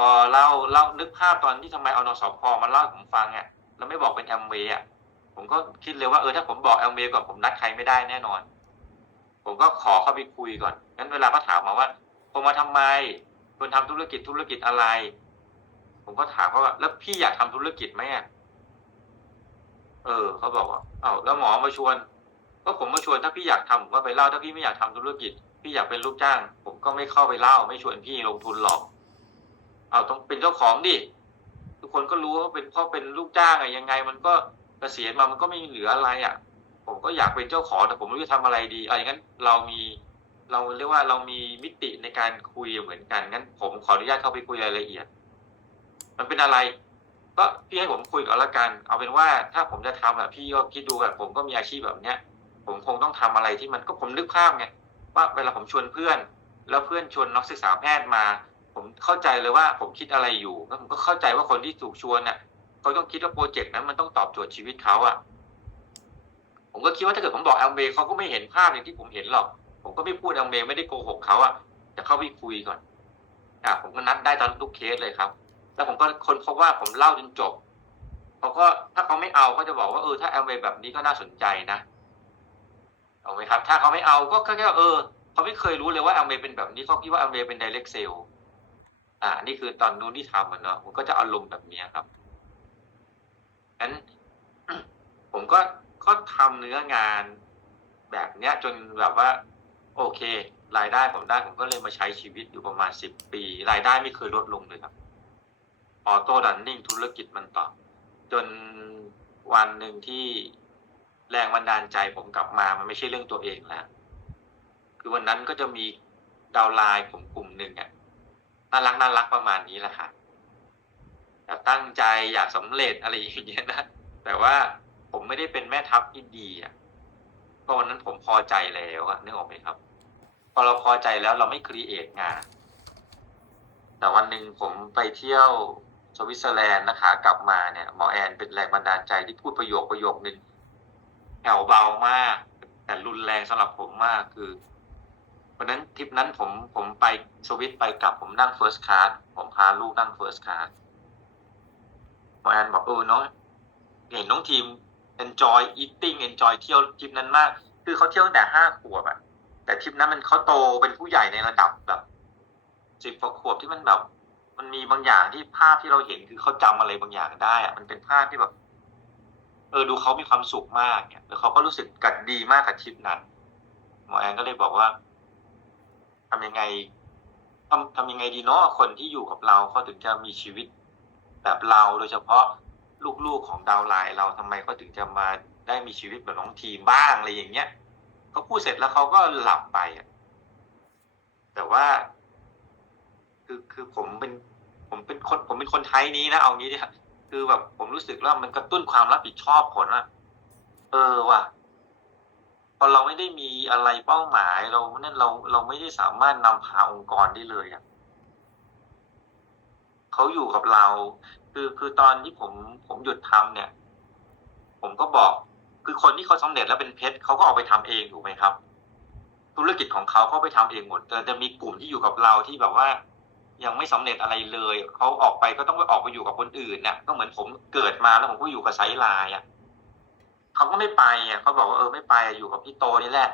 พอเล่าเล่านึกภาพตอนที่ทำไมเอานสพมาเล่าให้ผมฟังอะแล้วไม่บอกเป็นแอมเวย์อะผมก็คิดเลยว่าเออถ้าผมบอกแอมเวย์ก่อนผมนัดใครไม่ได้แน่นอน ผมก็ขอเข้าไปคุยก่อนงั้นเวลาก็ถามมาว่าผมมาทำไมคุณทำธุรกิจธุรกิจอะไร ผมก็ถามเขาว่า แล้วพี่อยากทำธุรกิจไหมอะเออเขาบอกว่าเอ้าแล้วหมอมาชวน ก็ผมมาชวนถ้าพี่อยากทำผมก็ไปเล่าถ้าพี่ไม่อยากทำธุรกิจ พี่อยากเป็นลูกจ้าง ผมก็ไม่เข้าไปเล่า ไม่ชวนพี่ลงทุนหรอก เอาต้องเป็นเจ้าของดิทุกคนก็รู้ว่าเป็นพ่อเป็นลูกจ้างอะยังไง มันก็เกษียณมามันก็ไม่เหลืออะไรอะผมก็อยากเป็นเจ้าของแต่ผมไม่รู้จะทำอะไรดีเอาอย่างนั้นเรามีเราเรียกว่าเรามีมิติในการคุยเหมือนกันงั้น ผมขออนุญาตเข้าไปคุยรายละเอียด มันเป็นอะไร ก็พี่ให้ผมคุยก่อนละกัน เอาเป็นว่าถ้าผมจะทำอะพี่ก็คิดดูแบบผมก็มีอาชีพแบบเนี้ย ผมคงต้องทำอะไรที่มันก็ผมนึกภาพไงว่าเวลาผมชวนเพื่อน แล้วเพื่อนชวนนักศึกษาแพทย์มา ผมเข้าใจเลยว่าผมคิดอะไรอยู่แล้วผมก็เข้าใจว่าคนที่ถูกชวนน่ะเขาต้องคิดว่าโปรเจกต์นั้นมันต้องตอบโจทย์ชีวิตเขาอะ ผมก็คิดว่าถ้าเกิดผมบอกแอมเบย์เขาก็ไม่เห็นภาพอย่างที่ผมเห็นหรอก ผมก็ไม่พูดแอมเบย์ไม่ได้โกหกเขาอะจะเข้าไปคุยก่อนอะผมก็นัดได้ตอนทุกเคสเลยครับ แล้วผมก็คนพบว่าผมเล่าจนจบเขาก็ถ้าเขาไม่เอาก็จะบอกว่าเออถ้าแอมเบย์แบบนี้ก็น่าสนใจนะเอาไหมครับ ถ้าเขาไม่เอาก็แค่เออเขาไม่เคยรู้เลยว่าแอมเบย์เป็นแบบนี้เขาคิดว่าแอมเบย์เป็น direct sale อ่านี่คือตอนนู้นที่ทำมันเนาะผมก็จะอารมณ์แบบนี้ครับงั้นผมก็ก็ทำเนื้องานแบบเนี้ยจนแบบว่า โอเค รายได้ผมได้ผมก็เลยมาใช้ชีวิตอยู่ประมาณสิบปี รายได้ไม่เคยลดลงเลยครับออโต้รันนิ่งธุรกิจมันต่อ จนวันหนึ่งที่แรงบันดาลใจผมกลับมามันไม่ใช่เรื่องตัวเองแล้วคือวันนั้นก็จะมีดาวไลน์ผมกลุ่มหนึ่งอะ น่ารักน่ารักประมาณนี้แหละค่ะอยากตั้งใจอยากสำเร็จอะไรอย่างเงี้ยนะแต่ว่าผมไม่ได้เป็นแม่ทัพที่ดีอะเพราะวันนั้นผมพอใจแล้วอะนึกออกไหมครับ พอเราพอใจแล้วเราไม่ครีเอทงาน แต่วันหนึ่งผมไปเที่ยวสวิตเซอร์แลนด์นะขากลับมาเนี่ยหมอแอนเป็นแรงบันดาลใจที่พูดประโยคประโยคนึงแผ่วเบามาก แต่รุนแรงสำหรับผมมากคือ วันนั้นทริปนั้นผมผมไปสวิตไปกลับผมนั่งเฟิร์สคลาสผมพาลูกนั่งเฟิร์สคลาสหมอแอนบอกเออน้องเห็นน้องทีม enjoy eating enjoy เที่ยวทริปนั้นมาก คือเขาเที่ยวตั้งแต่ห้าขวบอะแต่ทริปนั้นมันเขาโตเป็นผู้ใหญ่ในระดับแบบสิบกว่าขวบที่มันแบบ มันมีบางอย่างที่ภาพที่เราเห็นคือเขาจำอะไรบางอย่างได้อะมันเป็นภาพที่แบบ เออดูเขามีความสุขมากเนี่ยแล้วเขาก็รู้สึกกัดดีมากกับทริปนั้นหมอแอนก็เลยบอกว่า ทำยังไงทำทำยังไงดีเนาะคนที่อยู่กับเราเขาถึงจะมีชีวิตแบบเราโดยเฉพาะลูกๆของดาวไลน์เราทำไมเขาถึงจะมาได้มีชีวิตแบบน้องทีมบ้างอะไรอย่างเงี้ยเขาพูดเสร็จแล้วเขาก็หลับไปอะแต่ว่า คือคือผมเป็น ผมเป็นคน ผมเป็นคนไทยนี้นะเอางี้ดิคือแบบผมรู้สึกว่ามันกระตุ้นความรับผิดชอบผลว่าเออว่ะ พอเราไม่ได้มีอะไรเป้าหมายเรานั่นเราเราไม่ได้สามารถนำพาองค์กรได้เลยอะเขาอยู่กับเรา คือคือตอนที่ผมผมหยุดทำเนี่ย ผมก็บอก คือคนที่เขาสำเร็จแล้วเป็นเพชรเขาก็ออกไปทำเองถูกไหมครับ ธุรกิจของเขาเขาไปทำเองหมดแต่จะมีกลุ่มที่อยู่กับเราที่แบบว่า ยังไม่สำเร็จอะไรเลยเขาออกไปก็ต้องไปออกไปอยู่กับคนอื่นเนี่ยก็เหมือนผมเกิดมาแล้วผมก็อยู่กับไซไลน์อะ เขาก็ไม่ไปอะเขาบอกว่าเออไม่ไปอยู่กับพี่โตนี่แหละ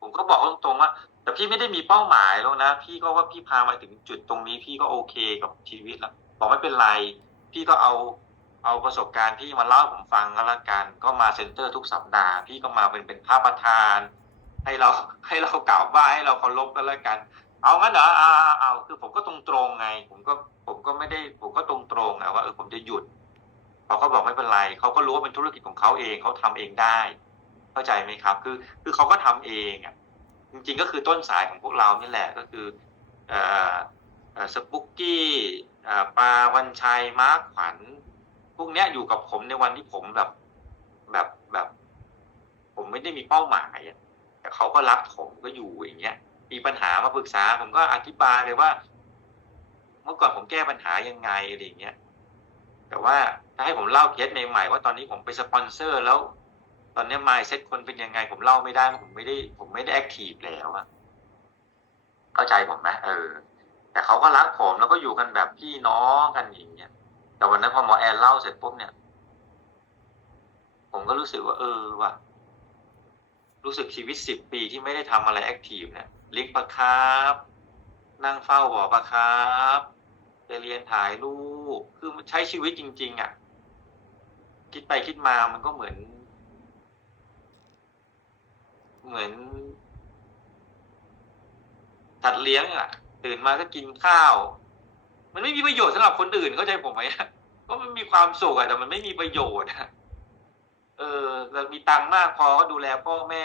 ผมก็บอกตรงๆว่า แต่พี่ไม่ได้มีเป้าหมายแล้วนะพี่ก็ว่าพี่พามาถึงจุดตรงนี้ พี่ก็โอเคกับชีวิตแล้วบอกไม่เป็นไร พี่ก็เอาเอาประสบการณ์พี่มาเล่าผมฟังก็แล้วกัน ก็มาเซ็นเตอร์ทุกสัปดาห์พี่ก็มาเป็นเป็นพระประธาน ให้เราให้เรากล่าวว่าให้เราเคารพกันแล้วกัน เอางั้นเหรอเอาเอาคือผมก็ตรงตรงๆไง ผมก็ผมก็ไม่ได้ผมก็ตรงตรงๆไงว่าเออผมจะหยุด เขาก็บอกไม่เป็นไรเขาก็รู้ว่าเป็นธุรกิจของเขาเองเขาทำเองได้ เข้าใจไหมครับ คือคือเขาก็ทำเองอะจริงๆก็คือต้นสายของพวกเรานี่แหละก็คือเอ่อสปุกกี้เอ่อปาวันชัยมาร์คขวัญพวกเนี้ยอยู่กับผมในวันที่ผมแบบแบบแบบ ผมไม่ได้มีเป้าหมายแต่เขาก็รักผมก็อยู่อย่างเงี้ย มีปัญหามาปรึกษา ผมก็อธิบายเลยว่า เมื่อก่อนผมแก้ปัญหายังไงอะไรอย่างเงี้ยแต่ว่า ถ้าให้ผมเล่าเคสใหม่ๆว่าตอนนี้ผมไปสปอนเซอร์แล้ว ตอนนี้ไมายเซ็ตคนเป็นยังไง ผมเล่าไม่ได้ผมไม่ได้ ผมไม่ได้แอคทีฟแล้วอะเข้าใจผมไหมเออ แต่เขาก็รักผมแล้วก็อยู่กันแบบพี่น้องกันอย่างเงี้ยแต่วันนั้นพอหมอแอนเล่าเสร็จปุ๊บเนี่ย ผมก็รู้สึกว่า เออว่ะรู้สึกชีวิตสิบปีที่ไม่ได้ทำอะไรแอคทีฟเนี่ยเลี้ยงปลาคร์ฟนั่งเฝ้าบ่อปลาคร์ฟไปเรียนถ่ายรูปคือใช้ชีวิตจริง ๆอะ คิดไปคิดมามันก็เหมือน เหมือนสัตว์เลี้ยงอะ ตื่นมาก็กินข้าว มันไม่มีประโยชน์สำหรับคนอื่นเข้าใจผมไหมก็มันมีความสุขอะแต่มันไม่มีประโยชน์เออเรามีตังค์มากพอก็ดูแลพ่อแม่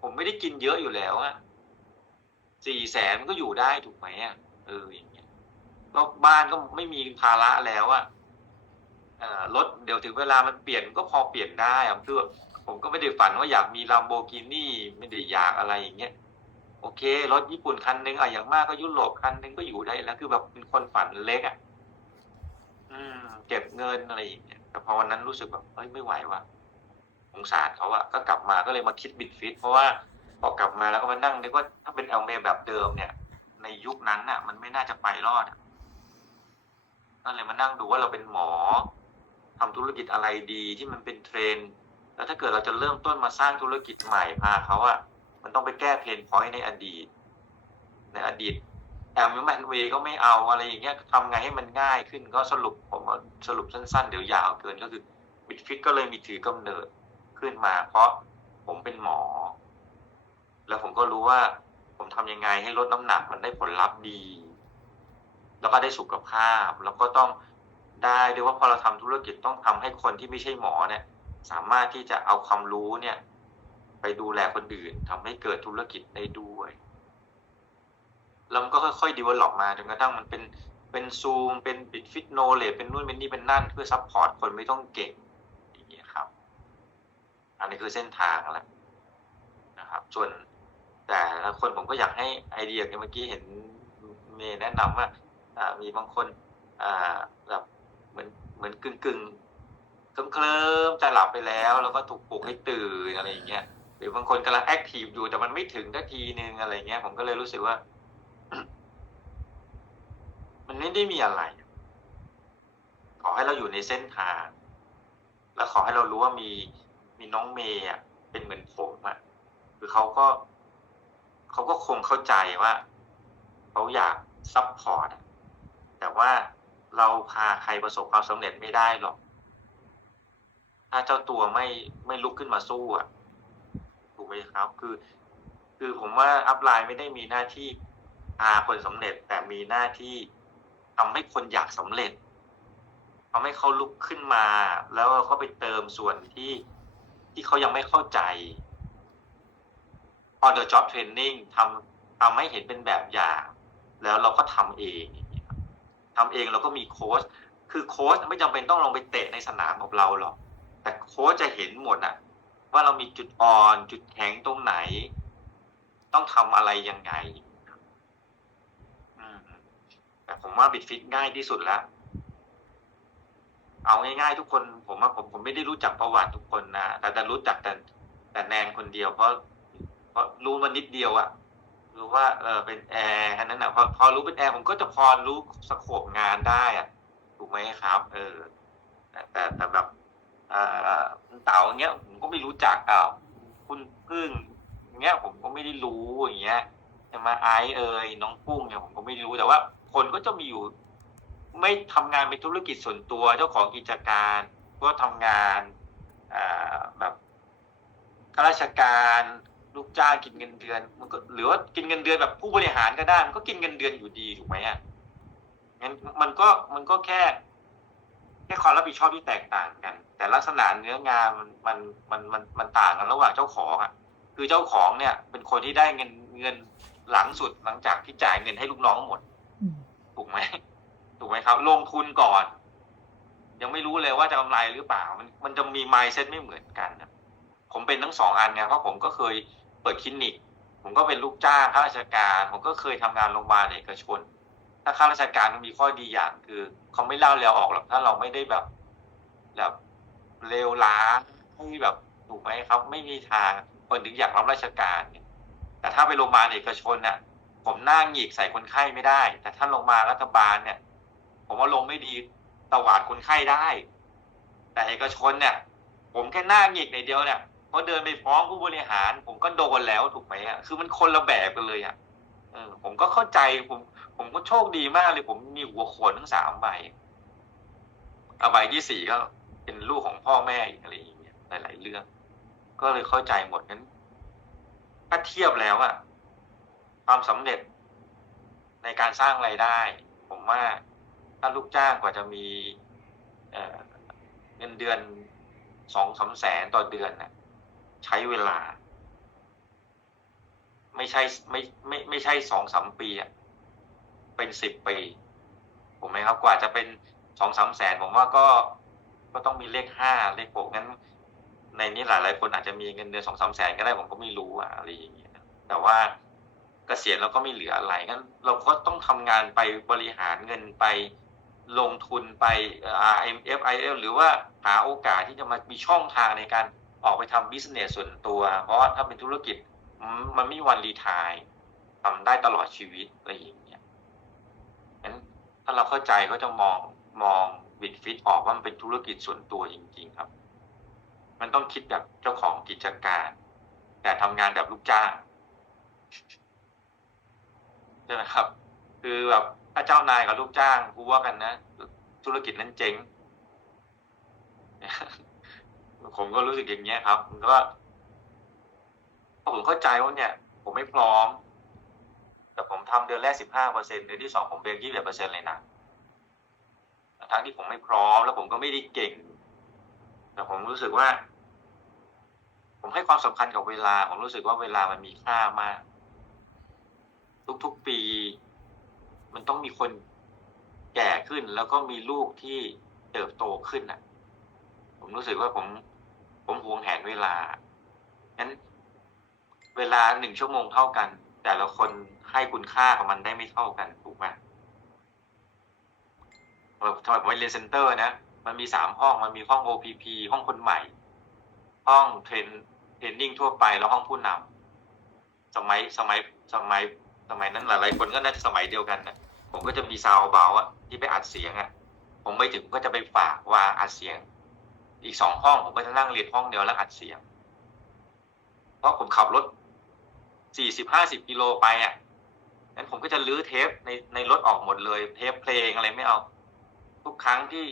ผมไม่ได้กินเยอะอยู่แล้วอะสี่แสนมันก็อยู่ได้ถูกไหมอะเอออย่างเงี้ยแล้วบ้านก็ไม่มีภาระแล้วอะ รถเดี๋ยวถึงเวลามันเปลี่ยนก็พอเปลี่ยนได้คือแบบผมก็ไม่ได้ฝันว่าอยากมีลัมโบกินี่ไม่ได้อยากอะไรอย่างเงี้ยโอเค รถญี่ปุ่นคันหนึ่งอะอย่างมากก็ยุโรปคันหนึ่งก็อยู่ได้แล้ว คือแบบเป็นคนฝันเล็กอะอืม เก็บเงินอะไรอย่างเงี้ยแต่พอวันนั้นรู้สึกแบบเฮ้ยไม่ไหวว่ะสงสารเขาอะก็กลับมาก็เลยมาคิดบิดฟิต เพราะว่าพอกลับมาแล้วก็มานั่งนึกว่าถ้าเป็นเอลเมแบบเดิมเนี่ย ในยุคนั้นน่ะมันไม่น่าจะไปรอดอก็เลยมานั่งดูว่าเราเป็นหมอ ทำธุรกิจอะไรดีที่มันเป็นเทรนด์แล้วถ้าเกิดเราจะเริ่มต้นมาสร้างธุรกิจใหม่พาเขาอะมันต้องไปแก้เพนพอยต์ในอดีต ในอดีตแอมแมนเวก็ไม่เอาอะไรอย่างเงี้ยทำไงให้มันง่ายขึ้นก็สรุปผมสรุปสั้นๆ เดี๋ยวยาวเกินก็คือบิดฟิตก็เลยมีถือกำเนิดขึ้นมา เพราะผมเป็นหมอ แล้วผมก็รู้ว่า ผมทำยังไงให้ลดน้ำหนักมันได้ผลลัพธ์ดี แล้วก็ได้สุขภาพ แล้วก็ต้อง ได้ด้วยว่าพอเราทำธุรกิจต้องทำให้คนที่ไม่ใช่หมอเนี่ย สามารถที่จะเอาความรู้เนี่ย ไปดูแลคนอื่นทำให้เกิดธุรกิจได้ด้วยแล้วมันก็ค่อยๆดีเวล็อปมาจนกระทั่งมันเป็นเป็นซูมเป็นบิดฟิตโนเลเป็นนู่นเป็นนี่เป็นนั่นเพื่อซัพพอร์ตคนไม่ต้องเก่งอย่างเงี้ยครับ อันนี้คือเส้นทางแหละนะครับ ส่วนแต่ละคนผมก็อยากให้ไอเดียอย่างเมื่อกี้เห็นเมย์แนะนำว่าอ่ามีบางคนแบบ เหมือนเหมือนกึ่งกึ่งเคลิ้มเคลิมจะหลับไปแล้ว แล้วก็ถูกปลุกให้ตื่นอะไรอย่างเงี้ยหรือบางคนกำลังแอคทีฟอยู่แต่มันไม่ถึงนทีนึงอะไรเงี้ย ผมก็เลยรู้สึกว่า มันไม่ได้มีอะไร ขอให้เราอยู่ในเส้นทาง แล้วขอให้เรารู้ว่ามีมีน้องเมย์อะเป็นเหมือนผมอะคือเขาก็เขาก็คงเข้าใจว่าเขาอยากซัพพอร์ตแต่ว่า เราพาใครประสบความสำเร็จไม่ได้หรอก ถ้าเจ้าตัวไม่ไม่ลุกขึ้นมาสู้อะถูกไหมครับ คือ คือผมว่าอัพไลน์ไม่ได้มีหน้าที่พาคนสำเร็จ แต่มีหน้าที่ทำให้คนอยากสำเร็จทำให้เขาลุกขึ้นมา แล้วเขาไปเติมส่วนที่ที่เขายังไม่เข้าใจ on the job training ทำทำให้เห็นเป็นแบบอย่าง แล้วเราก็ทำเอง อย่าเงี้ยครับทำเองเราก็มีโค้ชคือโค้ชไม่จำเป็นต้องลงไปเตะในสนามกับเราหรอกแต่โค้ชจะเห็นหมดอะว่าเรามีจุดอ่อน จุดแข็งตรงไหน ต้องทำอะไรยังไงแต่ผมว่าบิดฟิตง่ายที่สุดแล้ว เอาง่ายๆทุกคน ผมว่าผมผมไม่ได้รู้จักประวัติทุกคนนะแต่แต่รู้จักแต่แต่แนนคนเดียวเพราะเพราะรู้มานิดเดียวอะ หรู้ว่าเออเป็นแอร์อันนั้นอะพอพอรู้เป็นแอร์ผมก็จะพอรู้สโคปงานได้อะถูกไหมครับ เออ แต่แต่แตแบบเอ่อคุณเต๋าอย่าเงี้ยผมก็ไม่รู้จักอ้าคุณพึ่งเงี้ยผมก็ไม่ได้รู้อย่างเงี้ยใช่ไหมไอเอ่ยน้องกุ้งเนี่ยผมก็ไม่รู้แต่ว่า คนก็จะมีอยู่ ไม่ทำงานเป็นธุรกิจส่วนตัวเจ้าของกิจการก็ทำงานอ่าแบบข้าราชการ ลูกจ้างกินเงินเดือน มันก็หรือว่ากินเงินเดือนแบบผู้บริหารก็ได้ มันก็กินเงินเดือนอยู่ดีถูกไหมอะงั้นมันก็มันก็แค่แค่ความรับผิดชอบที่แตกต่างกัน แต่ลักษณะเนื้องานมันมันมันมันมันต่างกันระหว่างเจ้าของอะ คือเจ้าของเนี่ย เป็นคนที่ได้เงินเงินหลังสุดหลังจากที่จ่ายเงินให้ลูกน้องหมดถูกไหมถูกไหมครับ ลงทุนก่อน ยังไม่รู้เลยว่าจะกำไรหรือเปล่า มันมันจะมี mindset ไม่เหมือนกันผมเป็นทั้งสองอันไงเพราะผมก็เคย เปิดคลินิก ผมก็เป็นลูกจ้างข้าราชการ ผมก็เคยทำงานโรงพยาบาลเอกชน ถ้าข้าราชการมันมีข้อดีอย่างคือ เขาไม่เล่าเรียวออกหรอกถ้าเราไม่ได้แบบ แบบเลวร้ายให้แบบถูกไหมครับ ไม่มีทางคนถึงอยากรับราชการเนี่ยแต่ถ้าไปโรงพยาบาลเอกชนเนี่ยผมหน้าหงิกใส่คนไข้ไม่ได้ แต่ถ้าลงมารัฐบาลเนี่ย ผมว่าลงไม่ดีตวาดคนไข้ได้ แต่เอกชนเนี่ย ผมแค่หน้าหงิกในเดียวเนี่ย พอเดินไปฟ้องผู้บริหาร ผมก็โดนแล้วถูกไหมอะคือมันคนละแบบกันเลยอะเออผมก็เข้าใจผม ผมก็โชคดีมากเลย ผมมีหัวโขนทั้งสามใบเอาใบที่สี่ก็เป็นลูกของพ่อแม่อีกอะไรอย่างเงี้ยหลาย ๆ เรื่อง ก็เลยเข้าใจหมดงั้นถ้าเทียบแล้วอะความสำเร็จในการสร้างไรายได้ ผมว่าถ้าลูกจ้างกว่าจะมีเงินเดือนสองสามแสนต่อเดือนน่ะ ใช้เวลา ไม่ใช่ไม่ไม่ไม่ใช่สองสามปีอะเป็นสิบปีผมไหมครับกว่าจะเป็นสองสามแสนผมว่าก็ก็ต้องมีเลขห้าเลขหกงั้น ในนี้หลายหลายคนอาจจะมีเงินเดือนสองสามแสนก็ได้ผมก็ไม่รู้อะอะไรอย่างเงี้ยแต่ว่าเกษียณเราก็ไม่เหลืออะไรงั้น เราก็ต้องทำงานไปบริหารเงินไปลงทุนไป RMF IF หรือว่าหาโอกาสที่จะมามีช่องทางในการ ออกไปทำบิสเนสส่วนตัว เพราะว่าถ้าเป็นธุรกิจมันไม่มีวันรีไทายทำได้ตลอดชีวิตอะไรอย่างเงี้ยงั้นถ้าเราเข้าใจก็จะมองมองบิดฟิตออกว่ามันเป็นธุรกิจส่วนตัวจริง ๆ ครับ มันต้องคิดแบบเจ้าของกิจการ แต่ทำงานแบบลูกจ้างใช่ไหมครับ คือแบบถ้าเจ้านายกับลูกจ้างกูว่ากันนะ ธุรกิจนั้นเจ๊ง ผมก็รู้สึกอย่างเงี้ยครับผมก็ผมเข้าใจว่าเนี่ย ผมไม่พร้อม แต่ผมทำเดือนแรกสิบห้าเปอร์เซ็นเดือนที่สองผมเบรกยี่สิบเปอร์เซ็นเลยนะทั้งที่ผมไม่พร้อม แล้วผมก็ไม่ได้เก่ง แต่ผมรู้สึกว่า ผมให้ความสำคัญกับเวลา ผมรู้สึกว่าเวลามันมีค่ามาก ทุกๆปี มันต้องมีคนแก่ขึ้น แล้วก็มีลูกที่เติบโตขึ้นน่ะ ผมรู้สึกว่าผม ผมหวงแหนเวลางั้นเวลาหนึ่งชั่วโมงเท่ากัน แต่ละคนให้คุณค่ากับมันได้ไม่เท่ากันถูกไหมทำไมผมไปเรียนเซ็นเตอร์นะ มันมีสามห้อง มันมีห้อง OPP ห้องคนใหม่ ห้องเทรนเทรนนิ่งทั่วไป แล้วห้องผู้นำสมัยสมัยสมัยสมัยนั้นหลายๆคนก็น่าจะสมัยเดียวกันนะผมก็จะมีซาวเบาอะที่ไปอัดเสียงอะผมไปถึงก็จะไปฝากว่าอัดเสียง อีกสองห้องผมก็จะนั่งเรียนห้องเดียวแล้วอัดเสียง เพราะผมขับรถสี่สิบห้าสิบกิโลไปอะงั้นผมก็จะลื้อเทปในในรถออกหมดเลย เทปเพลงอะไรไม่เอา ทุกครั้งที่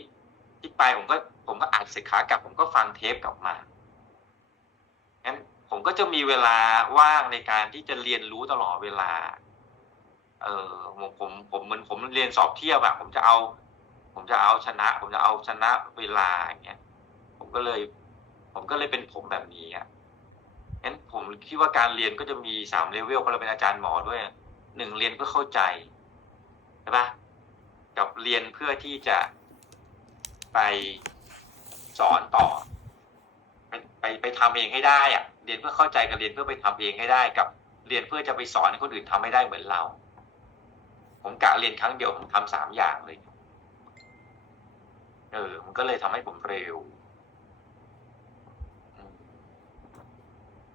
ที่ไปผมก็ผมก็อัดเสร็จขากลับ ผมก็ฟังเทปกลับมางั้นผมก็จะมีเวลาว่างในการที่จะเรียนรู้ตลอดเวลา เออผมผมผมเหมือนผมเรียนสอบเทียบอะผมจะเอา ผมจะเอาชนะ ผมจะเอาชนะเวลาอย่างเงี้ย ก็เลย ผมก็เลยเป็นผมแบบนี้อะงั้นผมคิดว่าการเรียนก็จะมีสามเลเวลเพราะเราเป็นอาจารย์หมอด้วยหนึ่งเรียนเพื่อเข้าใจใช่ปะกับเรียนเพื่อที่จะไปสอนต่อ ไปไปไปทำเองให้ได้อะ เรียนเพื่อเข้าใจกับเรียนเพื่อไปทำเองให้ได้ กับเรียนเพื่อจะไปสอนให้คนอื่นทำให้ได้เหมือนเรา ผมกะเรียนครั้งเดียวผมทำสามอย่างเลย เออ มันก็เลยทำให้ผมเร็วอืม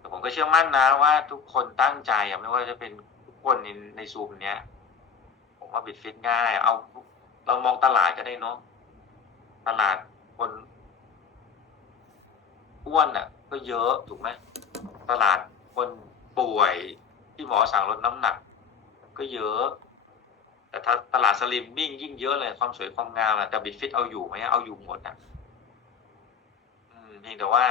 แต่ผมก็เชื่อมั่นนะว่าทุกคนตั้งใจไม่ว่าจะเป็นทุกคนในในซูมเนี้ย ผมว่าบิดฟิตง่าย เอาเรามองตลาดก็ได้เนาะตลาดคนอ้วนอะ ก็เยอะถูกไหมตลาดคนป่วยที่หมอสั่งลดน้ำหนัก ก็เยอะ แต่ถ้าตลาดสลิมมิ่งยิ่งเยอะเลยความสวยความงามอะแต่บิดฟิตเอาอยู่ไหมเอาอยู่หมดอะอืมเพียงแต่ว่า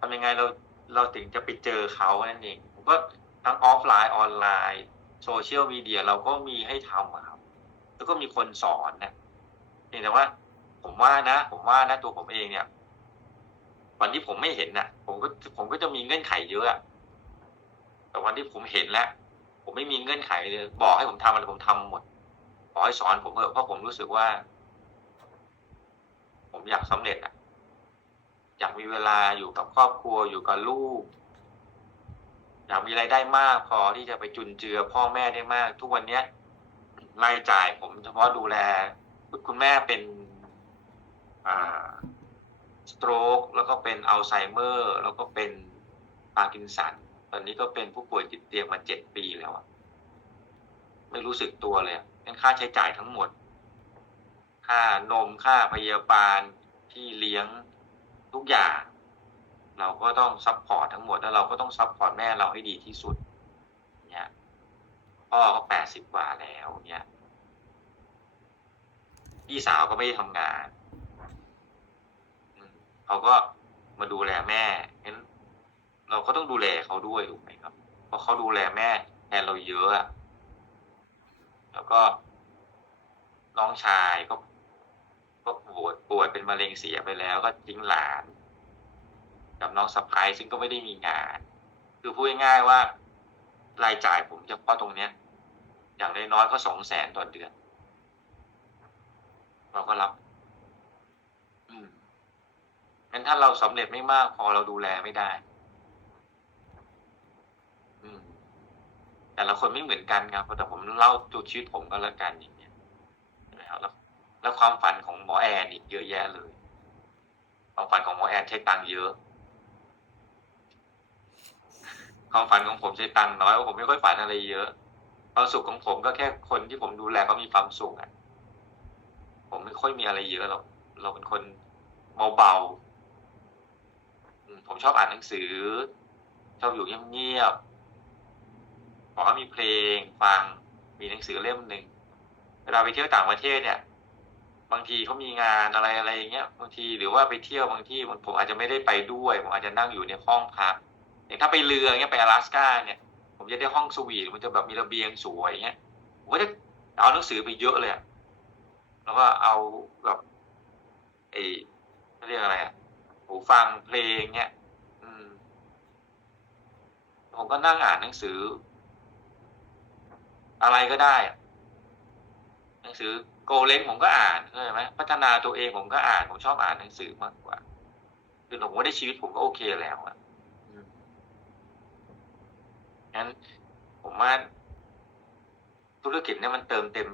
ทำยังไงเรา เราถึงจะไปเจอเขานั่นเองผมก็ทั้งออฟไลน์ออนไลน์โซเชียลมีเดียเราก็มีให้ทำครับ แล้วก็มีคนสอนนะเพียงแต่ว่า ผมว่านะ ผมว่านะตัวผมเองเนี่ยวันที่ผมไม่เห็นน่ะ ผมก็ผมก็จะมีเงื่อนไขเยอะแต่วันที่ผมเห็นแล้วผมไม่มีเงื่อนไขเลยบอกให้ผมทำอะไรผมทำหมดขอกให้สอนผมเถอะเพราะผมรู้สึกว่า ผมอยากสำเร็จอะ อยากมีเวลาอยู่กับครอบครัวอยู่กับลูก อยากมีรายได้มากพอที่จะไปจุนเจือพ่อแม่ได้มาก ทุกวันเนี้ยรายจ่ายผมเฉพาะดูแล คุณแม่เป็นอ่าสโตรกแล้วก็เป็นอัลไซเมอร์ แล้วก็เป็นพาร์กินสันตอนนี้ก็เป็นผู้ป่วยติดเตียงมาเจ็ดปีแล้วอะไม่รู้สึกตัวเลยเป็นค่าใช้จ่ายทั้งหมด ค่านมค่าพยาบาลที่เลี้ยง ทุกอย่าง เราก็ต้องซัพพอร์ตทั้งหมดแล้วเราก็ต้องซัพพอร์ตแม่เราให้ดีที่สุด เนี่ยพ่อก็แปดสิบกว่าแล้วเนี่ยพี่สาวก็ไม่ได้ทำงานเขาก็มาดูแลแม่งั้นเราก็ต้องดูแลเขาด้วยถูกไหมครับ เพราะเขาดูแลแม่แทนเราเยอะอะแล้วก็น้องชายก็ ก็ป่วยป่วยเป็นมะเร็งเสียไปแล้วก็ทิ้งหลาน กับน้องสะพ้ายซึ่งก็ไม่ได้มีงาน คือพูดง่ายๆว่ารายจ่ายผมเฉพาะตรงเนี้ย อย่างน้อยๆก็สองแสนต่อเดือน เราก็รับ อืมงั้นถ้าเราสำเร็จไม่มากพอเราดูแลไม่ได้ อืมแต่ละคนไม่เหมือนกันครับแต่ผมเล่าตัวชีวิตผมก็แล้วกันอย่างเงี้ แล้วความฝันของหมอแอนอีกเยอะแยะเลยความฝันของหมอแอนใช้ตังค์เยอะ ความฝันของผมใช้ตังค์น้อยเพราะผมไม่ค่อยฝันอะไรเยอะความสุขของผมก็แค่คนที่ผมดูแลเขามีความสุขอะ ผมไม่ค่อยมีอะไรเยอะหรอกเราเป็นคนเบาๆอืมผมชอบอ่านหนังสือ ชอบอยู่เงียบๆขอให้มีเพลงฟังมีหนังสือเล่มหนึ่งเวลาไปเที่ยวต่างประเทศเนี่ย บางทีเขามีงานอะไรอะไรอย่างเงี้ยบางทีหรือว่าไปเที่ยวบางที่ผมอาจจะไม่ได้ไปด้วยผมอาจจะนั่งอยู่ในห้องพักอย่างถ้าไปเรือเงี้ยไปอลาสกาเนี่ยผมจะได้ห้องสวีทมันจะแบบมีระเบียงสวยเงี้ยผมก็จะเอาหนังสือไปเยอะเลยแล้วก็เอาแบบไอ้เรียกอะไรอะหูฟังเพลงเงี้ยผมก็นั่งอ่านหนังสือ อะไรก็ได้หนังสือ โกเล้งผมก็อ่านเข้าใจไหมพัฒนาตัวเองผมก็อ่านผมชอบอ่านหนังสือมากกว่า คือผมว่าได้ชีวิตผมก็โอเคแล้วอะอืมงั้นผมว่าธุรกิจเนี่ยมันเติมเต็ม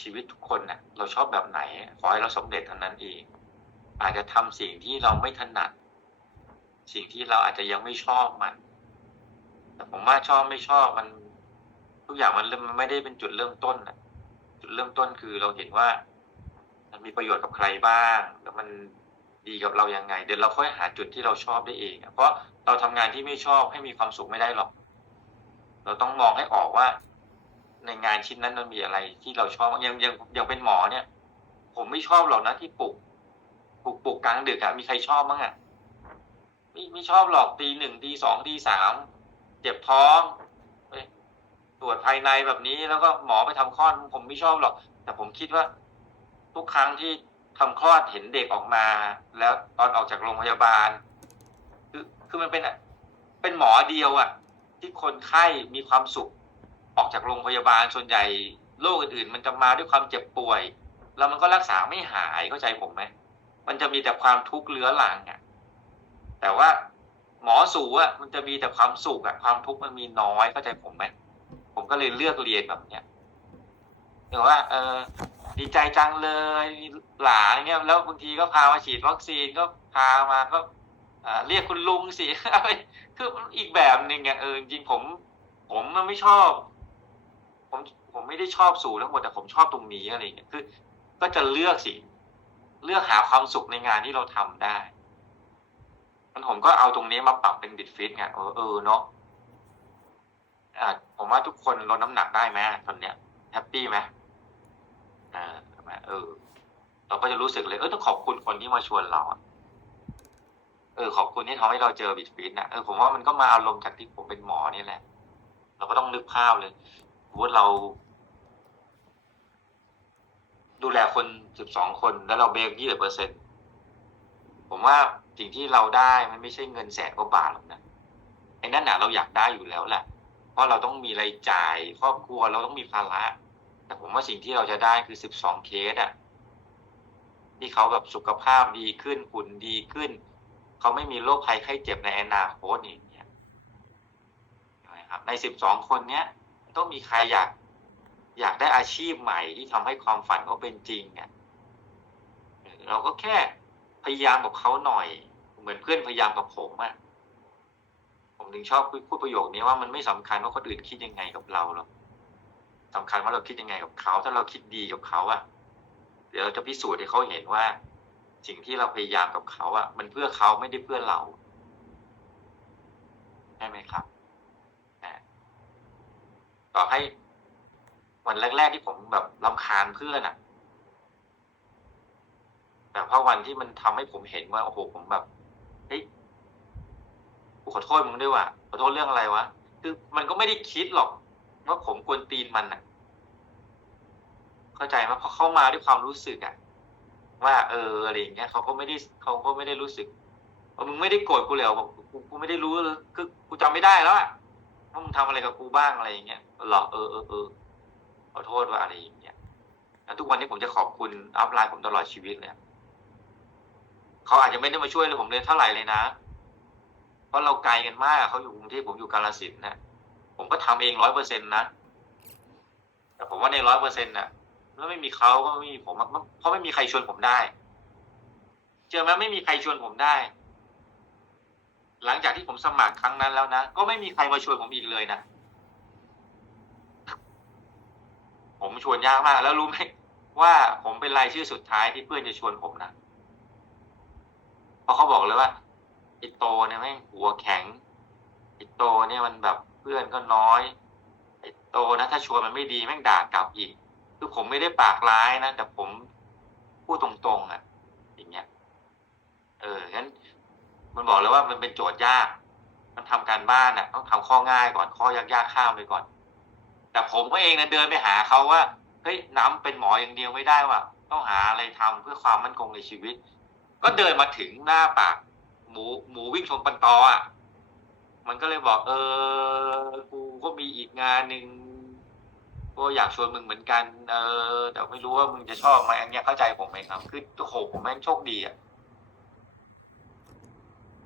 ชีวิตทุกคนนะเราชอบแบบไหน ขอให้เราสำเร็จเท่านั้นเอง อาจจะทำสิ่งที่เราไม่ถนัด สิ่งที่เราอาจจะยังไม่ชอบมัน แต่ผมว่าชอบไม่ชอบมัน ทุกอย่างมันเริ่มมันไม่ได้เป็นจุดเริ่มต้นนะ จุดเริ่มต้นคือเราเห็นว่า มันมีประโยชน์กับใครบ้าง แล้วมันดีกับเรายังไง เดี๋ยวเราค่อยหาจุดที่เราชอบได้เอง เพราะเราทำงานที่ไม่ชอบให้มีความสุขไม่ได้หรอก เราต้องมองให้ออกว่า ในงานชิ้นนั้นมันมีอะไรที่เราชอบย่างย่างย่างเป็นหมอเนี่ย ผมไม่ชอบหรอกนะที่ปลุกปลุกปลุกกลางดึกอะมีใครชอบมั้งอะไม่ไม่ชอบหรอกตีหนึ่งตีสองตีสามเจ็บท้อง ตรวจภายในแบบนี้ แล้วก็หมอไปทำคลอดผมไม่ชอบหรอก แต่ผมคิดว่า ทุกครั้งที่ทำคลอดเห็นเด็กออกมา แล้วตอนออกจากโรงพยาบาล คือคือมันเป็นเป็นหมอเดียวอะที่คนไข้มีความสุข ออกจากโรงพยาบาลส่วนใหญ่โรคอื่นๆ มันจะมาด้วยความเจ็บป่วย แล้วมันก็รักษาไม่หายเข้าใจผมไหมมันจะมีแต่ความทุกข์เรื้อรังอะแต่ว่าหมอสูอะมันจะมีแต่ความสุขอะความทุกข์มันมีน้อยเข้าใจผมไหม ผมก็เลยเลือกเรียนแบบเนี้ยเดี๋ยวว่า เออดีใจจังเลยหลานเงี้ยแล้วบางทีก็พามาฉีดวัคซีนก็พามาก็เรียกคุณลุงสิอะไรคืออีกแบบหนึ่งอะเออจริงผม ผมมันไม่ชอบ ผมผมไม่ได้ชอบสูทั้งหมดแต่ผมชอบตรงนี้อะไรเงี้ยคือ ก็จะเลือกสิเลือกหาความสุขในงานที่เราทำได้มันผมก็เอาตรงนี้มาปรับเป็นบิดฟิตไงเออเออเนาะ อ่าผมว่าทุกคนลดน้ำหนักได้ไหมตอนเนี้ยแฮปปี้ไหมอ่าใช่ไหมเออ เราก็จะรู้สึกเลย เออต้องขอบคุณคนที่มาชวนเราเออ ขอบคุณที่ทำให้เราเจอบิดฟิตนะเออผมว่ามันก็มาอารมณ์จากที่ผมเป็นหมอนี่แหละ เราก็ต้องนึกภาพเลยว่าเรา ดูแลคนสิบสองคนแล้วเราเบรกยี่สิบเปอร์เซ็นผมว่าสิ่งที่เราได้มันไม่ใช่เงินแสนกว่าบาทหรอกนะไอ้นั่นน่ะเราอยากได้อยู่แล้วแหละ ราะเราต้องมีรายจ่ายครอบครัวเราต้องมีภาระ แต่ผมว่าสิ่งที่เราจะได้คือสิบสองเคสอะที่เขาแบบสุขภาพดีขึ้นหุ่นดีขึ้น เขาไม่มีโรคภัยไข้เจ็บในอนาคตอย่างเงี้ยใช่ไหมครับในสิบสองคนเนี้ยต้องมีใครอยากอยากได้อาชีพใหม่ที่ทำให้ความฝันเขาเป็นจริงเนี่ยเออเราก็แค่พยายามกับเขาหน่อย เหมือนเพื่อนพยายามกับผมอะ ผมถึงชอบพูดประโยคนี้ว่ามันไม่สำคัญว่าคนอื่นคิดยังไงกับเราหรอกสำคัญว่าเราคิดยังไงกับเขา ถ้าเราคิดดีกับเขาอะเดี๋ยวเราจะพิสูจน์ให้เขาเห็นว่า สิ่งที่เราพยายามกับเขาอะมันเพื่อเขาไม่ได้เพื่อเราใช่ไหมครับต่อให้วันแรก ๆที่ผมแบบลำคาญเพื่อนอะแต่พอวันที่มันทำให้ผมเห็นว่าโอ้โหผมแบบ ขอโทษมึงด้วยว่ะขอโทษเรื่องอะไรวะคือมันก็ไม่ได้คิดหรอก ว่าผมกวนตีนมันอะเข้าใจไหมเพราะเข้ามาด้วยความรู้สึกอะว่า เอออะไรอย่างเงี้ยเขาก็ไม่ได้เขาก็ไม่ได้รู้สึกว่ามึงไม่ได้โกรธกูเลยเหรอบอกกูกูไม่ได้รู้เลยคือกูจำไม่ได้แล้วอะว่ามึงทำอะไรกับกูบ้างอะไรอย่างเงี้ยหรอเออเออเออขอโทษว่าอะไรอย่างเงี้ยแล้วทุกวันนี้ผมจะขอบคุณอัพไลน์ผมตลอดชีวิตเลยเขาอาจจะไม่ได้มาช่วยเลยผมเลยเท่าไหร่เลยนะ เพราะเราไกลกันมากเขาอยู่กรุงเทพผมอยู่กาฬสินนะผมก็ทำเองร้อยเปอร์เซ็นต์นะแต่ผมว่าในร้อยเปอร์เซ็นต์น่ะถ้าไม่มีเขาก็ไม่มีผมเพราะไม่มีใครชวนผมได้ เจอไหมไม่มีใครชวนผมได้ หลังจากที่ผมสมัครครั้งนั้นแล้วนะก็ไม่มีใครมาชวนผมอีกเลยนะผมชวนยากมาก แล้วรู้ไหมว่าผมเป็นรายชื่อสุดท้ายที่เพื่อนจะชวนผมนะเพราะเขาบอกเลยว่า ไอโตเนี่ยแม่งหัวแข็งไอโตเนี่ยมันแบบเพื่อนก็น้อยไอโตนะถ้าชวนมันไม่ดีแม่งด่ากลับอีก คือผมไม่ได้ปากร้ายนะแต่ผมพูดตรงๆอะ อย่างเงี้ย เอองั้น มันบอกเลยว่ามันเป็นโจทย์ยาก มันทำการบ้านอะ ต้องทำข้อง่ายก่อนข้อยากๆข้ามไปก่อน แต่ผมก็เองนะเดินไปหาเขาว่าเฮ้ยน้ำเป็นหมออย่างเดียวไม่ได้ว่ะต้องหาอะไรทำเพื่อความมั่นคงในชีวิต ก็เดินมาถึงหน้าปาก หมูหมูวิ่งชนปันตออะมันก็เลยบอก เออ กูก็มีอีกงานหนึ่งก็อยากชวนมึงเหมือนกัน เออแต่ไม่รู้ว่ามึงจะชอบไหมอันเนี้ยเข้าใจผมไหมครับ คือโอ้โหผมแม่งโชคดีอะ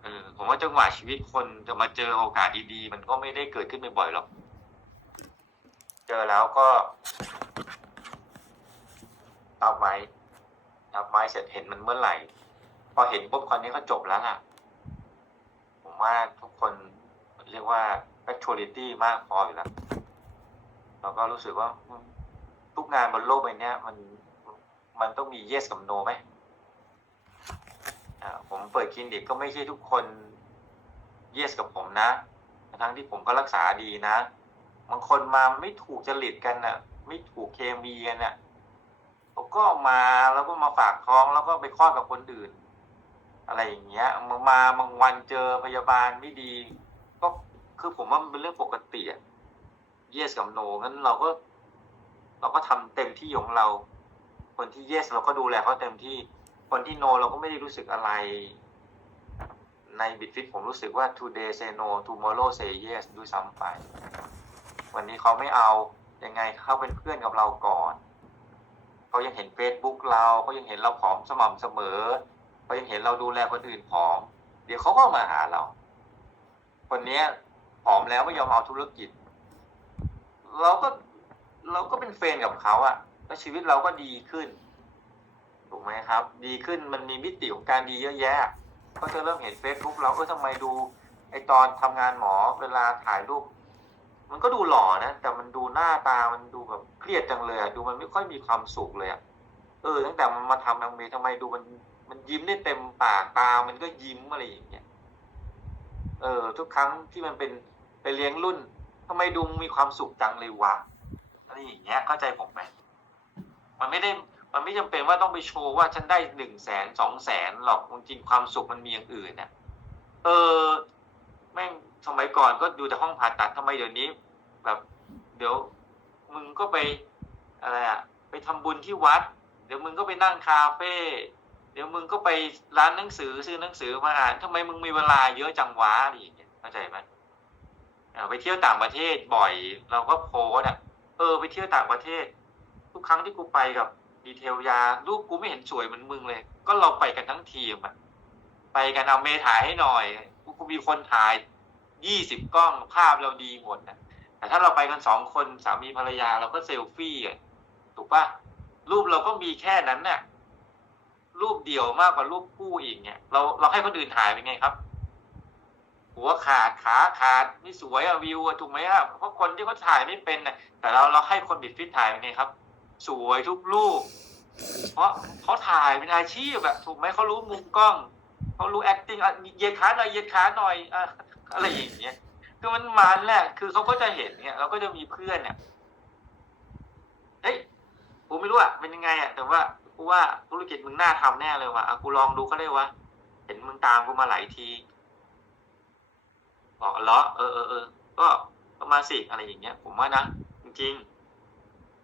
เออผมว่าจังหวะชีวิตคนจะมาเจอโอกาสดีๆ มันก็ไม่ได้เกิดขึ้นบ่อยๆหรอก เจอแล้วก็รับไว้รับไว้เสร็จเห็นมันเมื่อไหร่ พอเห็นปุ๊บคราวนี้ก็จบแล้วล่ะ ผมว่าทุกคนเรียกว่า maturity มากพออยู่แล้วแล้วก็รู้สึกว่าทุกงานบนโลกใบนี้มันมันต้องมี yes กับ no ไหมผมเปิดคลินิกก็ไม่ใช่ทุกคน yes กับผมนะ ทั้งที่ผมก็รักษาดีนะบางคนมาไม่ถูกจริตกันน่ะ ไม่ถูกเคมีกันน่ะผมก็มาแล้วก็มาฝากท้องแล้วก็ไปคลอดกับคนอื่น อะไรอย่างเงี้ยมามาบางวันเจอพยาบาลไม่ดี ก็คือผมว่ามันเป็นเรื่องปกติอะ yes กับ no งั้นเราก็ เราก็ทำเต็มที่ของเรา คนที่ yes เราก็ดูแลเขาเต็มที่ คนที่ no เราก็ไม่ได้รู้สึกอะไร ในบิทฟิตผมรู้สึกว่า today say no tomorrow say yes ด้วยซ้ำไป วันนี้เขาไม่เอายังไงเขาเป็นเพื่อนกับเราก่อน เขายังเห็น Facebook เราเขายังเห็นเราผอมสม่ำเสมอ เขายังเห็นเราดูแลคนอื่นผอม เดี๋ยวเขาก็มาหาเรา คนเนี้ยผอมแล้วไม่ยอมเอาธุรกิจ เราก็เราก็เป็นเฟรนกับเขาอะแล้วชีวิตเราก็ดีขึ้นถูกไหมครับ ดีขึ้นมันมีมิติของการดีเยอะแยะก็จะเริ่มเห็น Facebook เราเออทำไมดู ไอตอนทำงานหมอเวลาถ่ายรูปมันก็ดูหล่อนะ แต่มันดูหน้าตามันดูแบบเครียดจังเลยอะดูมันไม่ค่อยมีความสุขเลยอะเออ ตั้งแต่มันมาทำแอมเมทำไมดูมัน มันยิ้มได้เต็มปากตา มันก็ยิ้มอะไรอย่างเงี้ย เออ ทุกครั้งที่มันเป็นไปเลี้ยงรุ่นทำไมดูมีความสุขจังเลยวะอะไรอย่างเงี้ย เข้าใจผมไหมมันไม่ได้ มันไม่จำเป็นว่าต้องไปโชว์ว่าฉันได้หนึ่งแสนสองแสนหรอกจริงความสุขมันมีอย่างอื่นน่ะเออ แม่งสมัยก่อนก็ดูแต่ห้องผ่าตัดทำไมเดี๋ยวนี้ แบบ เดี๋ยวมึงก็ไปอะไรอะไปทำบุญที่วัด เดี๋ยวมึงก็ไปนั่งคาเฟ่ เดี๋ยวมึงก็ไปร้านหนังสือซื้อหนังสือมาอ่านทำไมมึงมีเวลาเยอะจังวะอะไรอย่างเงี้ยเข้าใจไหมไปเที่ยวต่างประเทศบ่อย เราก็โพสอะเออ ไปเที่ยวต่างประเทศ ทุกครั้งที่กูไปกับดีเทลยารูปกูไม่เห็นสวยเหมือนมึงเลย ก็เราไปกันทั้งทีมอะไปกันเอาเมย์ถ่ายให้หน่อยกูกูมีคนถ่ายยี่สิบกล้องภาพเราดีหมดนะแต่ถ้าเราไปกันสองคนสามีภรรยาเราก็เซลฟี่อะถูกปะรูปเราก็มีแค่นั้นน่ะ รูปเดียวมากกว่ารูปคู่อีกเนี่ย เราเราให้คนอื่นถ่ายเป็นไงครับ หัวขาดขาขาดไม่สวยอะวิวอะถูกไหมอะเพราะคนที่เขาถ่ายไม่เป็นนะแต่เราเราให้คนบิดฟิตถ่ายเป็นไงครับ สวยทุกรูป เพราะเขาถ่ายเป็นอาชีพแบบถูกไหมเขารู้มุมกล้องเขารู้ acting อะเยียดขาหน่อยเยียดขาหน่อยอะอะไรอย่างเงี้ยคือมันมันแหละคือเขาก็จะเห็นเนี่ยเราก็จะมีเพื่อนเนี่ยเฮ้ยกูไม่รู้อะเป็นยังไงอะแต่ว่า กูว่าธุรกิจมึงน่าทำแน่เลยว่ะอะกูลองดูก็ได้วะเห็นมึงตามกูมาหลายที บอกเหรอเออเออเออก็ประมาสิอะไรอย่างเงี้ย ผมว่านะจริง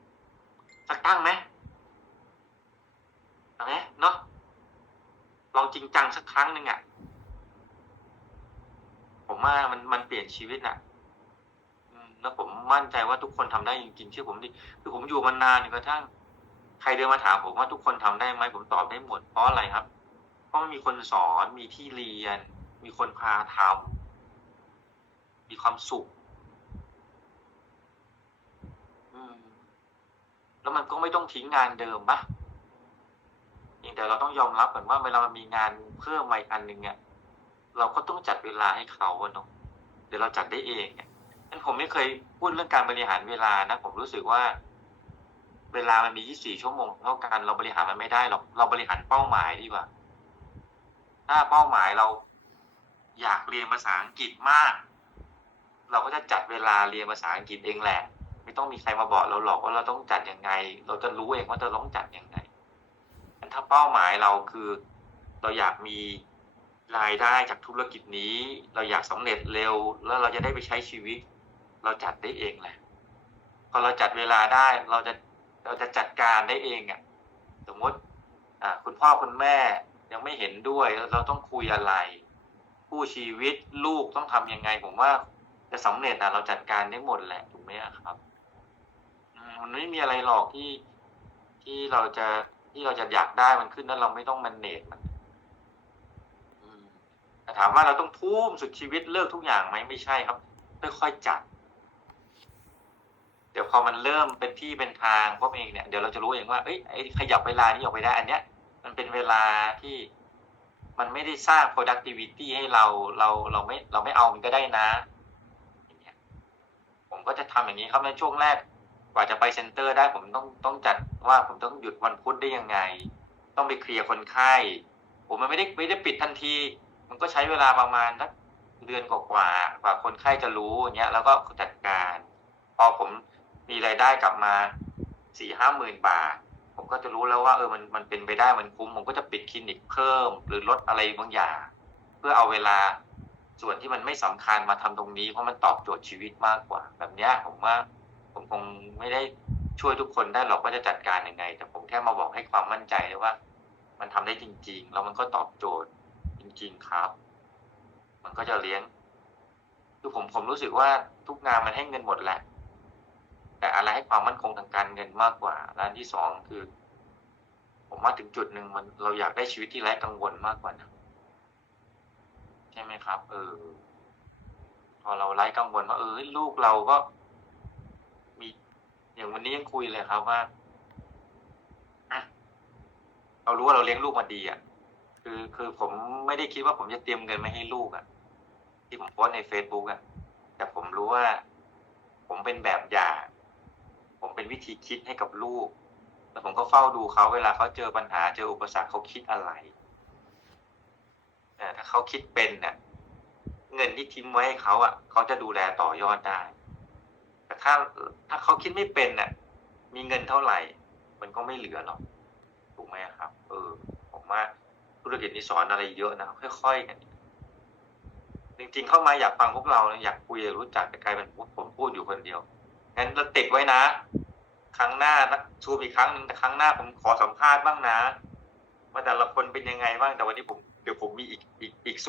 ๆสักตั้งไหมเอาไหมเนาะลองจริงจังสักครั้งหนึ่งอะ ผมว่ามันมันเปลี่ยนชีวิตน่ะแล้วผมมั่นใจว่าทุกคนทำได้จริงๆเชื่อผมดิคือผมอยู่มานานกระทั่ง ใครเดินมาถามผมว่าทุกคนทำได้ไหมผมตอบได้หมดเพราะอะไรครับ เพราะมันมีคนสอนมีที่เรียน มีคนพาทำมีความสุขแล้วมันก็ไม่ต้องทิ้งงานเดิมปะเพียงแต่เราต้องยอมรับก่อนว่าเวลามันมีงานเพิ่มมาอีกอันหนึ่งเนี่ยเราก็ต้องจัดเวลาให้เขาเนาะเดี๋ยวเราจัดได้เองเนี่ยงั้นผมไม่เคยพูดเรื่องการบริหารเวลานะ ผมรู้สึกว่า เวลามันมี 24 ชั่วโมงเท่ากัน เราบริหารมันไม่ได้หรอกเราบริหารเป้าหมายดีกว่า ถ้าเป้าหมายเราอยากเรียนภาษาอังกฤษมาก เราก็จะจัดเวลาเรียนภาษาอังกฤษเองแหละ ไม่ต้องมีใครมาบอกเราหรอกว่าเราต้องจัดยังไง เราจะรู้เองว่าเราต้องจัดยังไงถ้าเป้าหมายเราคือ เราอยากมีรายได้จากธุรกิจนี้ เราอยากสำเร็จเร็ว แล้วเราจะได้ไปใช้ชีวิต เราจัดได้เองแหละพอเราจัดเวลาได้เราจะ เราจะจัดการได้เองอะสมมติอ่าคุณพ่อคุณแม่ยังไม่เห็นด้วยเราต้องคุยอะไร ผู้ชีวิตลูกต้องทำยังไง ผมว่าจะสำเร็จนะเราจัดการได้หมดแหละถูกไหมครับมันไม่มีอะไรหรอกที่ที่เราจะที่เราจะอยากได้มันขึ้นแล้วเราไม่ต้องมันเนตมันแต่ถามว่าเราต้องทุ่มสุดชีวิตเลิกทุกอย่างไหมไม่ใช่ครับค่อยๆจัด เดี๋ยวพอมันเริ่มเป็นที่เป็นทางพวกเองเนี่ยเดี๋ยวเราจะรู้เองว่าเอ้ยไอ้ขยับเวลานี้ออกไปได้อันเนี้ย มันเป็นเวลาที่มันไม่ได้สร้าง productivity ให้เราเราเราไม่เราไม่เอามันก็ได้นะอย่างเงี้ยผมก็จะทำอย่างนี้ครับในช่วงแรกกว่าจะไปเซ็นเตอร์ได้ผมต้องต้องจัดว่าผมต้องหยุดวันพุธได้ยังไง ต้องไปเคลียร์คนไข้ ผมมันไม่ได้ไม่ได้ปิดทันที มันก็ใช้เวลาประมาณสักเดือนกว่ากว่าคนไข้จะรู้อย่างเงี้ย แล้วก็จัดการ พอผม มีรายได้กลับมาสี่ห้าหมื่นบาท ผมก็จะรู้แล้วว่าเออมันมันเป็นไปได้มันคุ้ม ผมก็จะปิดคลินิกเพิ่ม หรือลดอะไรบางอย่าง เพื่อเอาเวลาส่วนที่มันไม่สำคัญมาทำตรงนี้ เพราะมันตอบโจทย์ชีวิตมากกว่า แบบเนี้ยผมว่าผมคงไม่ได้ช่วยทุกคนได้หรอกว่าจะจัดการยังไง แต่ผมแค่มาบอกให้ความมั่นใจว่า มันทำได้จริง ๆ แล้วมันก็ตอบโจทย์จริง ๆครับ มันก็จะเลี้ยงคือผมผมรู้สึกว่าทุกงานมันให้เงินหมดแหละ แต่อะไรให้ความมั่นคงทางการเงินมากกว่าและอันที่สองคือ ผมว่าถึงจุดหนึ่งมันเราอยากได้ชีวิตที่ไร้กังวลมากกว่านะใช่ไหมครับ เออ พอเราไร้กังวลว่าเออลูกเราก็ มี อย่างวันนี้ยังคุยเลยครับว่าเรารู้ว่าเราเลี้ยงลูกมาดีอะ คือคือผมไม่ได้คิดว่าผมจะเตรียมเงินม่ให้ลูกอะ ที่ผมโพสในเฟซบุ๊กอะ แต่ผมรู้ว่า ผมเป็นแบบอย่าง ผมเป็นวิธีคิดให้กับลูก แล้วผมก็เฝ้าดูเขาเวลาเขาเจอปัญหาเจออุปสรรคเขาคิดอะไรแต่ถ้าเขาคิดเป็นเนี่ยเงินที่ทิ้งไว้ให้เขาอะเขาจะดูแลต่อยอดได้ แต่ถ้าถ้าเขาคิดไม่เป็นน่ะ มีเงินเท่าไหร่ มันก็ไม่เหลือหรอกถูกไหมครับ เออ ผมว่าธุรกิจนี้สอนอะไรเยอะนะค่อยๆกันจริงๆเข้ามาอยากฟังพวกเราอยากคุยรู้จักแต่กลายเป็นผมพูดอยู่คนเดียว งั้นเราติดไว้นะ ครั้งหน้านะชูอีกครั้งหนึ่งแต่ครั้งหน้าผมขอสัมภาษณ์บ้างนะ ว่าแต่ละคนเป็นยังไงบ้างแต่วันนี้ผมเดี๋ยวผมมีอีกอีกอีกซู